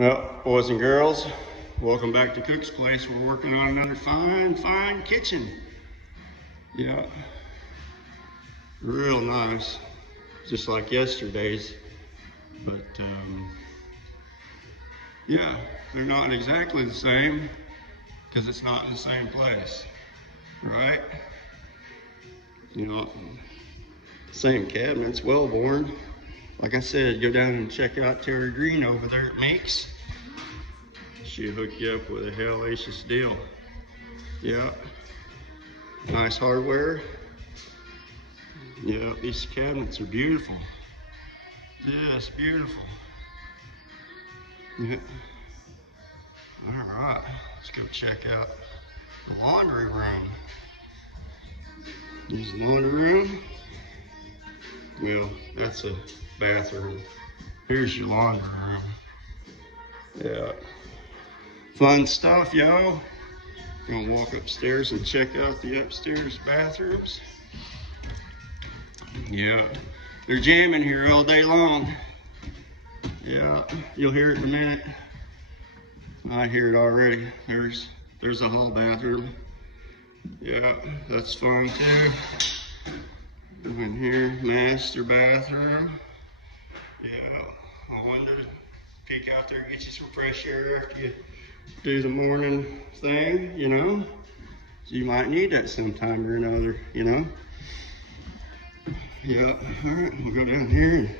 Well, boys and girls, welcome back to Cook's Place. We're working on another fine kitchen. Yeah, real nice, just like yesterday's. But yeah, they're not exactly the same because it's not in the same place, right? You know, same cabinets, Wellborn. Like I said, go down and check out Terry Green over there at Meeks. She'll hook you up with a hellacious deal. Yeah, nice hardware. Yeah, these cabinets are beautiful. Just beautiful. Yeah. All right, let's go check out the laundry room. This is the laundry room. Well, that's a bathroom. Here's your laundry room. Yeah. Fun stuff, y'all. Gonna walk upstairs and check out the upstairs bathrooms. Yeah, they're jamming here all day long. Yeah, you'll hear it in a minute. I hear it already. There's a hall bathroom. Yeah, that's fun too. In here, master bathroom. Yeah, I wanted to peek out there, get you some fresh air after you do the morning thing, you know. So you might need that sometime or another, you know. Yeah, all right, we'll go down here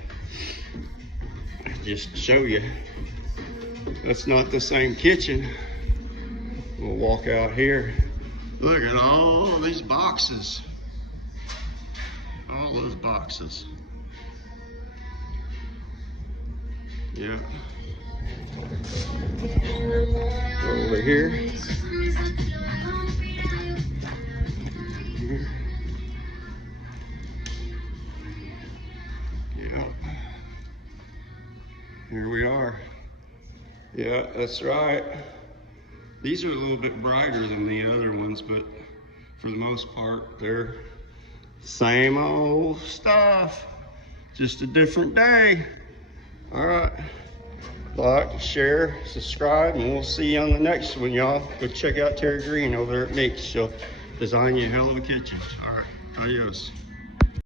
and just show you. That's not the same kitchen. We'll walk out here. Look at all these boxes. All those boxes. Yeah. Over here. Yeah. Here we are. Yeah, that's right. These are a little bit brighter than the other ones, but for the most part, they're same old stuff. Just a different day. All right. Like, share, subscribe, and we'll see you on the next one, y'all. Go check out Terry Green over there at Meeks. She'll design you a hell of a kitchen. All right, adios.